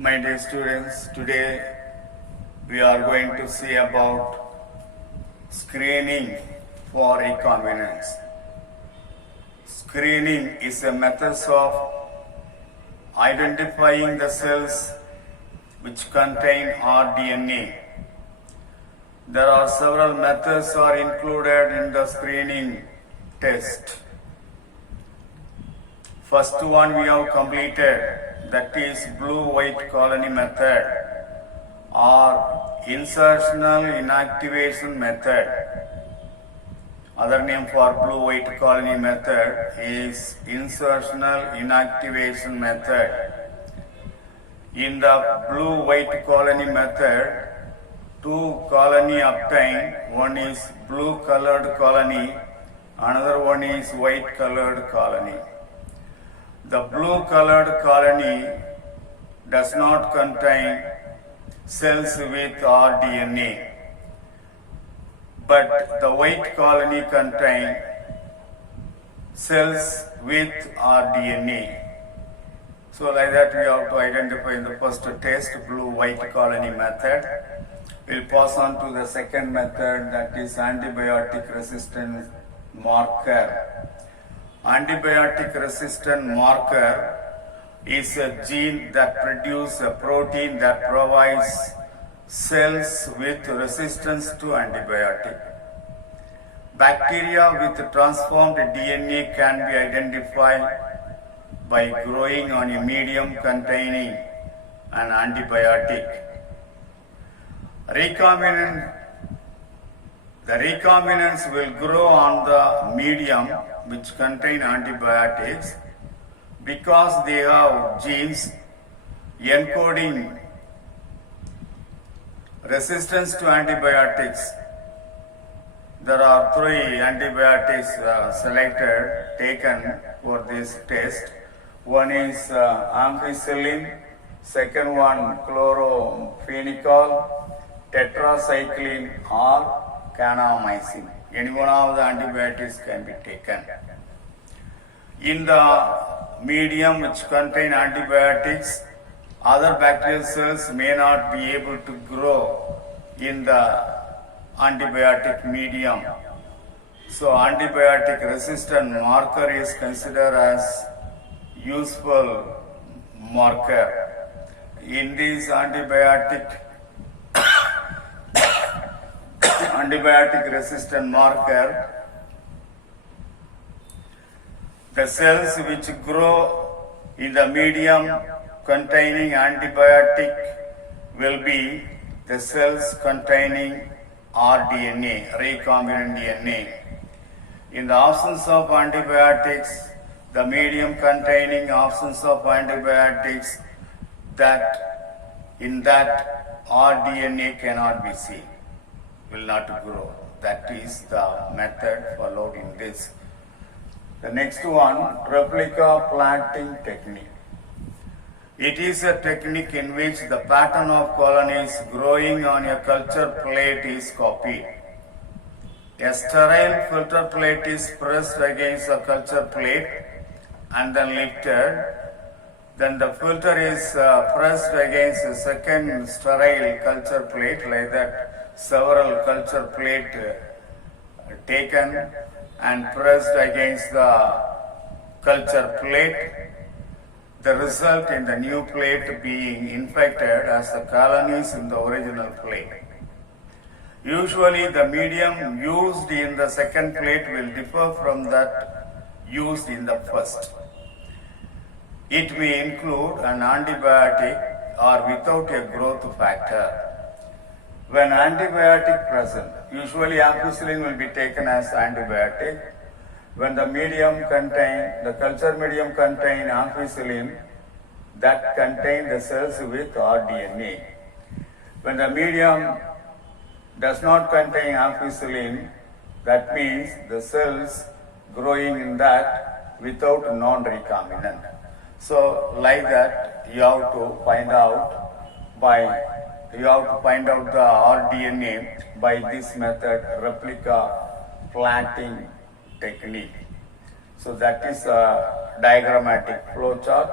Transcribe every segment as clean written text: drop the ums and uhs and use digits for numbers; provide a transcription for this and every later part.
My dear students, today we are going to see about screening for recombinants. Screening is a method of identifying the cells which contain rDNA. There are several methods are included in the screening test. First one we have completed, that is blue-white colony method or insertional inactivation method. Other name for blue-white colony method is insertional inactivation method. In the blue-white colony method, two colony obtained. One is blue-colored colony, another one is white-colored colony. The blue-colored colony does not contain cells with rDNA, but the white colony contains cells with rDNA. So like that we have to identify in the first test blue-white colony method. We'll pass on to the second method, that is antibiotic resistant marker. Antibiotic resistant marker is a gene that produces a protein that provides cells with resistance to antibiotic. Bacteria with transformed DNA can be identified by growing on a medium containing an antibiotic. The recombinants will grow on the medium which contain antibiotics because they have genes encoding resistance to antibiotics. There are 3 antibiotics taken for this test. One is ampicillin, second one chloramphenicol, tetracycline or kanamycin. Any one of the antibiotics can be taken. In the medium which contain antibiotics, other bacterial cells may not be able to grow in the antibiotic medium. So antibiotic resistant marker is considered as useful marker. In this antibiotic resistant marker, the cells which grow in the medium containing antibiotic will be the cells containing rDNA, recombinant DNA. In the absence of antibiotics, the medium containing absence of antibiotics, in that rDNA cannot be seen, will not grow. That is the method followed in this. The next one, replica planting technique. It is a technique in which the pattern of colonies growing on a culture plate is copied. A sterile filter plate is pressed against a culture plate and then lifted. Then the filter is pressed against a second sterile culture plate, like that several culture plate taken and pressed against the culture plate. The result in the new plate being infected as the colonies in the original plate. Usually the medium used in the second plate will differ from that used in the first. It may include an antibiotic or without a growth factor. When antibiotic present, usually ampicillin will be taken as antibiotic. When the culture medium contain ampicillin, that contain the cells with rDNA. When the medium does not contain ampicillin, that means the cells growing in that without non-recombinant. So like that you have to find out the rDNA by this method, replica planting technique. So that is a diagrammatic flow chart.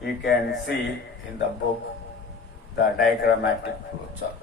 you can see in the book the diagrammatic flowchart.